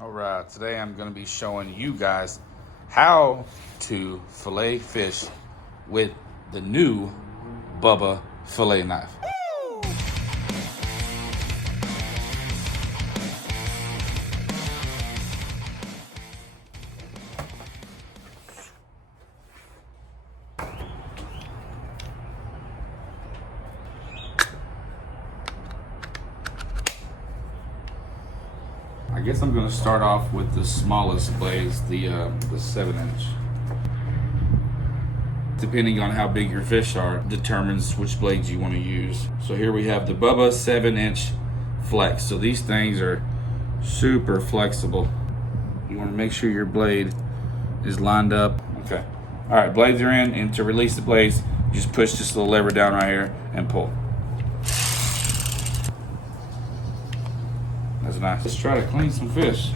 All right, today I'm going to be showing you guys how to fillet fish with the new BUBBA fillet knife. I guess I'm going to start off with the smallest blades, the 7-inch. Depending on how big your fish are, determines which blades you want to use. So here we have the BUBBA 7-inch flex. So these things are super flexible. You want to make sure your blade is lined up. Okay. All right, blades are in, and to release the blades, you just push this little lever down right here and pull. That's nice. Let's try to clean some fish.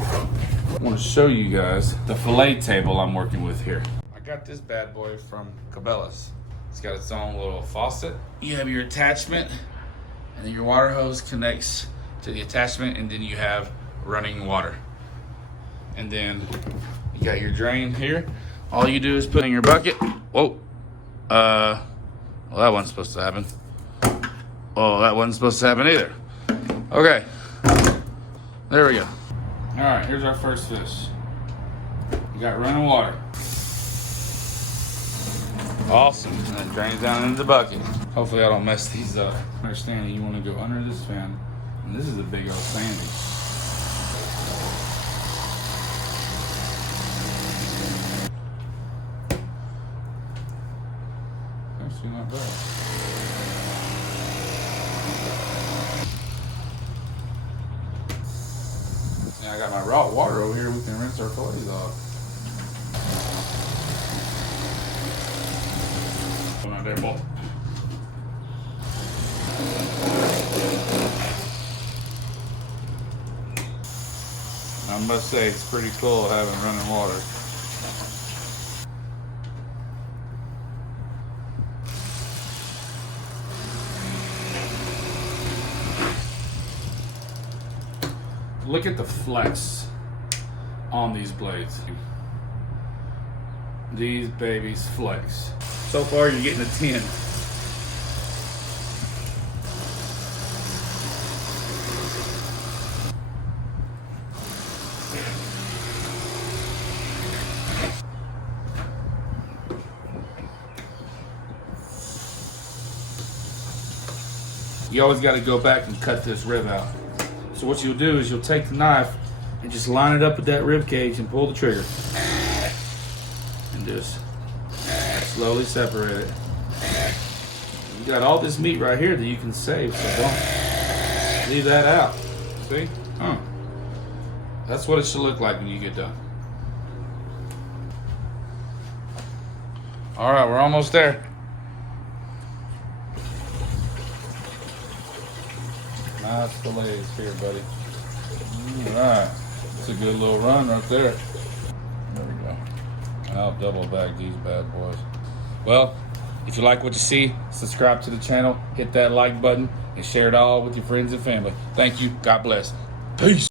I want to show you guys the fillet table I'm working with here. I got this bad boy from Cabela's. It's got its own little faucet. You have your attachment, and then your water hose connects to the attachment, and then you have running water. And then you got your drain here. All you do is put in your bucket. Whoa. Well, that wasn't supposed to happen. Oh, that wasn't supposed to happen either. Okay, there we go. All right, here's our first fish. You got running water. Awesome, and it drains down into the bucket. Hopefully I don't mess these up. Understand, you want to go under this fan, and this is a big old sandy. Actually not bad. I got my raw water over here. We can rinse our fillets off. Come on there, boy. I must say, it's pretty cool having running water. Look at the flex on these blades. These babies flex. So far you're getting a 10. You always got to go back and cut this rib out. So what you'll do is you'll take the knife and just line it up with that rib cage and pull the trigger. And just slowly separate it. You got all this meat right here that you can save, so don't leave that out. See? That's what it should look like when you get done. All right, we're almost there. Nice fillets here, buddy. Alright, it's a good little run right there. There we go. I'll double bag these bad boys. Well, if you like what you see, subscribe to the channel, hit that like button, and share it all with your friends and family. Thank you. God bless. Peace.